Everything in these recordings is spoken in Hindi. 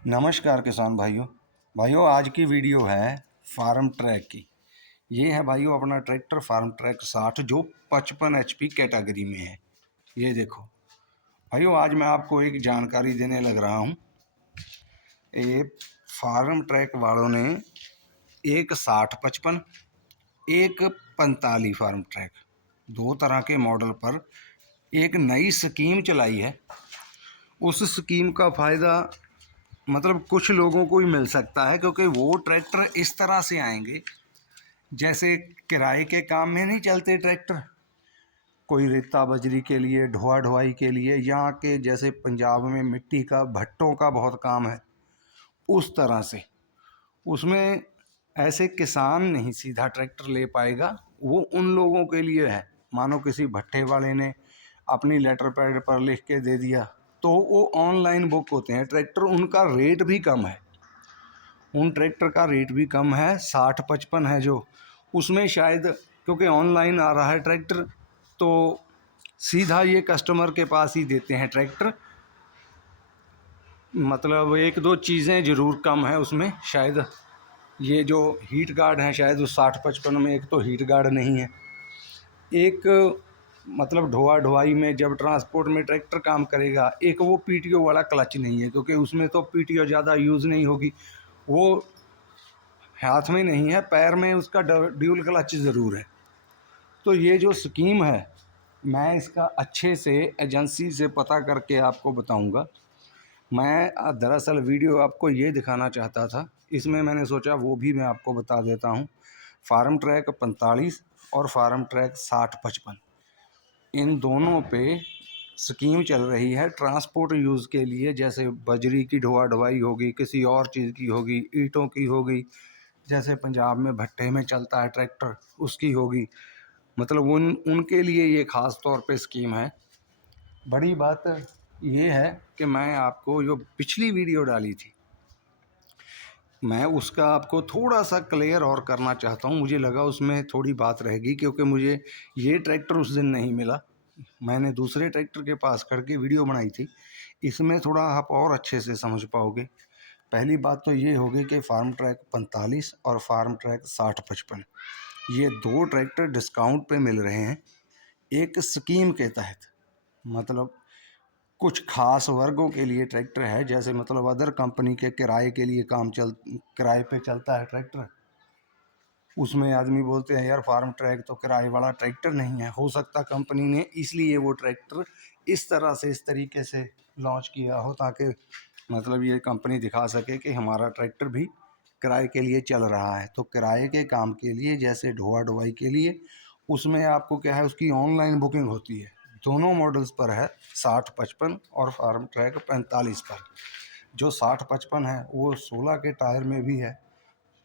नमस्कार किसान भाइयों। आज की वीडियो है फार्म ट्रैक की। ये है भाइयों अपना ट्रैक्टर फार्म ट्रैक 60 जो 55 HP कैटेगरी में है। ये देखो भाइयों, आज मैं आपको एक जानकारी देने लग रहा हूँ। ये फार्म ट्रैक वालों ने एक 60-55 एक 45 फार्म ट्रैक, दो तरह के मॉडल पर एक नई स्कीम चलाई है। उस स्कीम का फ़ायदा मतलब कुछ लोगों को ही मिल सकता है, क्योंकि वो ट्रैक्टर इस तरह से आएंगे जैसे किराए के काम में नहीं चलते ट्रैक्टर, कोई रेता बजरी के लिए, ढोआ ढुआई के लिए, यहाँ के जैसे पंजाब में मिट्टी का भट्टों का बहुत काम है, उस तरह से उसमें ऐसे किसान नहीं सीधा ट्रैक्टर ले पाएगा। वो उन लोगों के लिए है, मानो किसी भट्टे वाले ने अपनी लेटर पैड पर लिख के दे दिया तो वो ऑनलाइन बुक होते हैं ट्रैक्टर। उनका रेट भी कम है, उन ट्रैक्टर का रेट भी कम है। 60-55 है जो, उसमें शायद क्योंकि ऑनलाइन आ रहा है ट्रैक्टर तो सीधा ये कस्टमर के पास ही देते हैं ट्रैक्टर। मतलब एक दो चीज़ें ज़रूर कम है उसमें, शायद ये जो हीट गार्ड है शायद उस 60-55 में एक तो हीट गार्ड नहीं है। एक मतलब ढोआ ढुआई में जब ट्रांसपोर्ट में ट्रैक्टर काम करेगा, एक वो पीटीओ वाला क्लच नहीं है, क्योंकि उसमें तो पीटीओ ज़्यादा यूज़ नहीं होगी, वो हाथ में नहीं है, पैर में उसका ड्यूल क्लच ज़रूर है। तो ये जो स्कीम है मैं इसका अच्छे से एजेंसी से पता करके आपको बताऊंगा। मैं दरअसल वीडियो आपको ये दिखाना चाहता था, इसमें मैंने सोचा वो भी मैं आपको बता देता हूँ। फार्म ट्रैक 45 और फार्म ट्रैक 60-55 इन दोनों पे स्कीम चल रही है ट्रांसपोर्ट यूज़ के लिए। जैसे बजरी की ढोआ ढुआई होगी, किसी और चीज़ की होगी, ईंटों की होगी, जैसे पंजाब में भट्टे में चलता है ट्रैक्टर उसकी होगी, मतलब उनके लिए ये ख़ास तौर पे स्कीम है। बड़ी बात ये है कि मैं आपको जो पिछली वीडियो डाली थी मैं उसका आपको थोड़ा सा क्लियर और करना चाहता हूँ। मुझे लगा उसमें थोड़ी बात रहेगी, क्योंकि मुझे ये ट्रैक्टर उस दिन नहीं मिला, मैंने दूसरे ट्रैक्टर के पास करके वीडियो बनाई थी। इसमें थोड़ा आप और अच्छे से समझ पाओगे। पहली बात तो ये होगी कि फार्म ट्रैक 45 और फार्म ट्रैक 60-55 ये दो ट्रैक्टर डिस्काउंट पे मिल रहे हैं एक स्कीम के तहत। मतलब कुछ खास वर्गों के लिए ट्रैक्टर है, जैसे मतलब अदर कंपनी के किराए के लिए किराए पे चलता है ट्रैक्टर, उसमें आदमी बोलते हैं यार फार्म ट्रैक तो किराए वाला ट्रैक्टर नहीं है। हो सकता कंपनी ने इसलिए वो ट्रैक्टर इस तरह से इस तरीके से लॉन्च किया हो ताकि मतलब ये कंपनी दिखा सके कि हमारा ट्रैक्टर भी किराए के लिए चल रहा है। तो किराए के काम के लिए जैसे ढोआ ढुआई के लिए उसमें आपको क्या है, उसकी ऑनलाइन बुकिंग होती है। दोनों मॉडल्स पर है, 60-55 और फार्म ट्रैक 45 पर। जो 60-55 है वो 16 के टायर में भी है,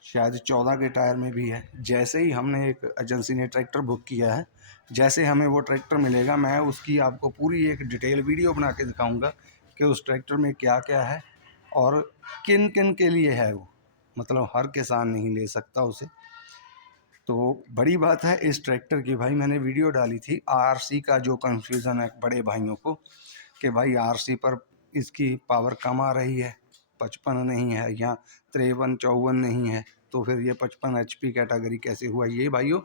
शायद 14 के टायर में भी है। जैसे ही हमने एक एजेंसी ने ट्रैक्टर बुक किया है, जैसे हमें वो ट्रैक्टर मिलेगा मैं उसकी आपको पूरी एक डिटेल वीडियो बना के दिखाऊंगा कि उस ट्रैक्टर में क्या क्या है और किन किन के लिए है वो। मतलब हर किसान नहीं ले सकता उसे। तो बड़ी बात है इस ट्रैक्टर की, भाई मैंने वीडियो डाली थी आरसी का, जो कन्फ्यूज़न है बड़े भाइयों को कि भाई आरसी पर इसकी पावर कम आ रही है, 55 नहीं है या 53-54 नहीं है, तो फिर ये 55 HP कैटेगरी कैसे हुआ। ये भाइयों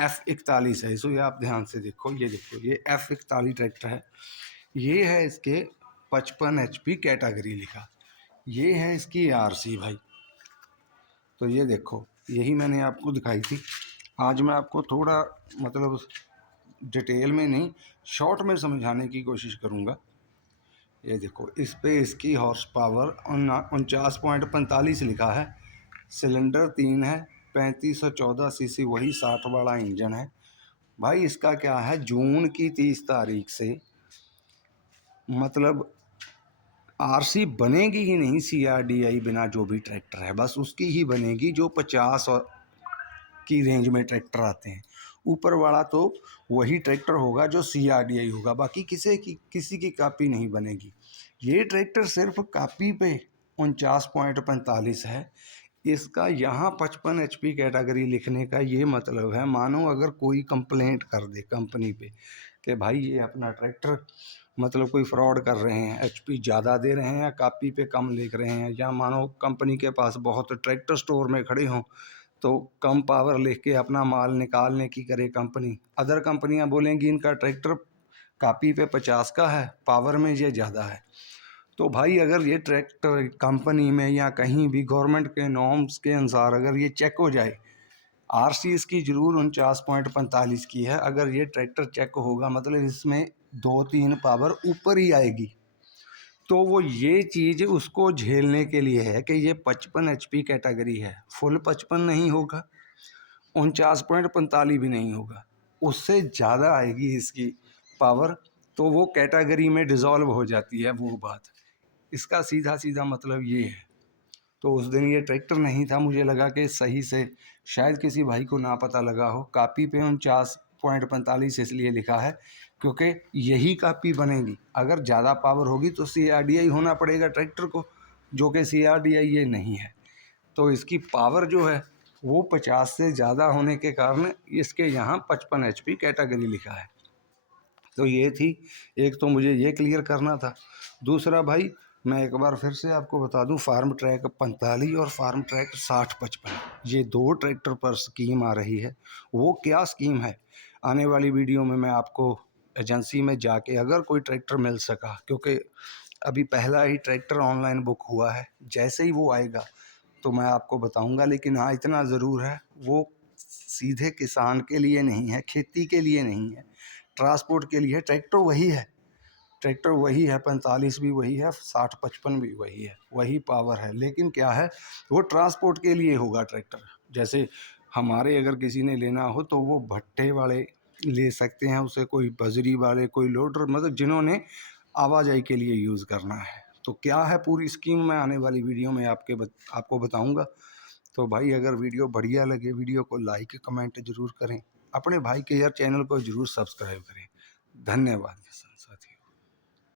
F41 है, इसको आप ध्यान से देखो। ये देखो ये F41 ट्रैक्टर है, ये है इसके 55 HP कैटेगरी लिखा, ये है इसकी आरसी भाई। तो ये देखो यही मैंने आपको दिखाई थी। आज मैं आपको थोड़ा मतलब डिटेल में नहीं, शॉर्ट में समझाने की कोशिश करूँगा। ये देखो इस पे इसकी हॉर्स पावर 49.45 लिखा है, सिलेंडर 3 है, 3514 सीसी, वही 60 वाला इंजन है। भाई इसका क्या है, जून की 30 तारीख से मतलब आरसी बनेगी ही नहीं। CRDI बिना जो भी ट्रैक्टर है बस उसकी ही बनेगी जो 50 की रेंज में ट्रैक्टर आते हैं। ऊपर वाला तो वही ट्रैक्टर होगा जो CRDI होगा, बाकी किसी की कापी नहीं बनेगी। ये ट्रैक्टर सिर्फ कापी पे 49.45 है। इसका यहाँ 55 HP कैटेगरी लिखने का ये मतलब है, मानो अगर कोई कंप्लेंट कर दे कंपनी पे कि भाई ये अपना ट्रैक्टर मतलब कोई फ्रॉड कर रहे हैं, एचपी ज़्यादा दे रहे हैं या कॉपी पे कम लिख रहे हैं, या मानो कंपनी के पास बहुत ट्रैक्टर स्टोर में खड़े हों तो कम पावर लिख के अपना माल निकालने की करे कंपनी। अदर कंपनियां बोलेंगी इनका ट्रैक्टर कॉपी पे 50 का है, पावर में ये ज़्यादा है। तो भाई अगर ये ट्रैक्टर कंपनी में या कहीं भी गवर्नमेंट के नॉर्म्स के अनुसार अगर ये चेक हो जाए, आरसी इसकी जरूर 49.45 की है, अगर ये ट्रैक्टर चेक होगा मतलब इसमें 2-3 पावर ऊपर ही आएगी, तो वो ये चीज़ उसको झेलने के लिए है कि ये 55 HP कैटेगरी है, फुल 55 नहीं होगा, 49.45 भी नहीं होगा, उससे ज़्यादा आएगी इसकी पावर, तो वो कैटेगरी में डिज़ोल्व हो जाती है वो बात। इसका सीधा सीधा मतलब ये है। तो उस दिन ये ट्रैक्टर नहीं था, मुझे लगा कि सही से शायद किसी भाई को ना पता लगा हो, कापी पे 49.45 इसलिए लिखा है क्योंकि यही कापी बनेगी। अगर ज़्यादा पावर होगी तो CRDI होना पड़ेगा ट्रैक्टर को, जो कि CRDI ये नहीं है। तो इसकी पावर जो है वो 50 से ज़्यादा होने के कारण इसके यहाँ 55 HP कैटेगरी लिखा है। तो ये थी, एक तो मुझे ये क्लियर करना था। दूसरा भाई मैं एक बार फिर से आपको बता दूं, फार्म ट्रैक 45 और फार्म ट्रैक 60-55 ये 2 ट्रैक्टर पर स्कीम आ रही है। वो क्या स्कीम है, आने वाली वीडियो में मैं आपको एजेंसी में जाके अगर कोई ट्रैक्टर मिल सका, क्योंकि अभी पहला ही ट्रैक्टर ऑनलाइन बुक हुआ है, जैसे ही वो आएगा तो मैं आपको बताऊंगा। लेकिन हाँ इतना ज़रूर है, वो सीधे किसान के लिए नहीं है, खेती के लिए नहीं है, ट्रांसपोर्ट के लिए। ट्रैक्टर वही है, ट्रैक्टर वही है, 45 भी वही है, 60-55 भी वही है, वही पावर है। लेकिन क्या है, वो ट्रांसपोर्ट के लिए होगा ट्रैक्टर। जैसे हमारे अगर किसी ने लेना हो तो वो भट्टे वाले ले सकते हैं उसे, कोई बजरी वाले, कोई लोडर, मतलब जिन्होंने आवाजाही के लिए यूज़ करना है। तो क्या है पूरी स्कीम, मैं आने वाली वीडियो में आपको बताऊंगा। तो भाई अगर वीडियो बढ़िया लगे, वीडियो को लाइक कमेंट ज़रूर करें, अपने भाई के यार चैनल को ज़रूर सब्सक्राइब करें। धन्यवाद।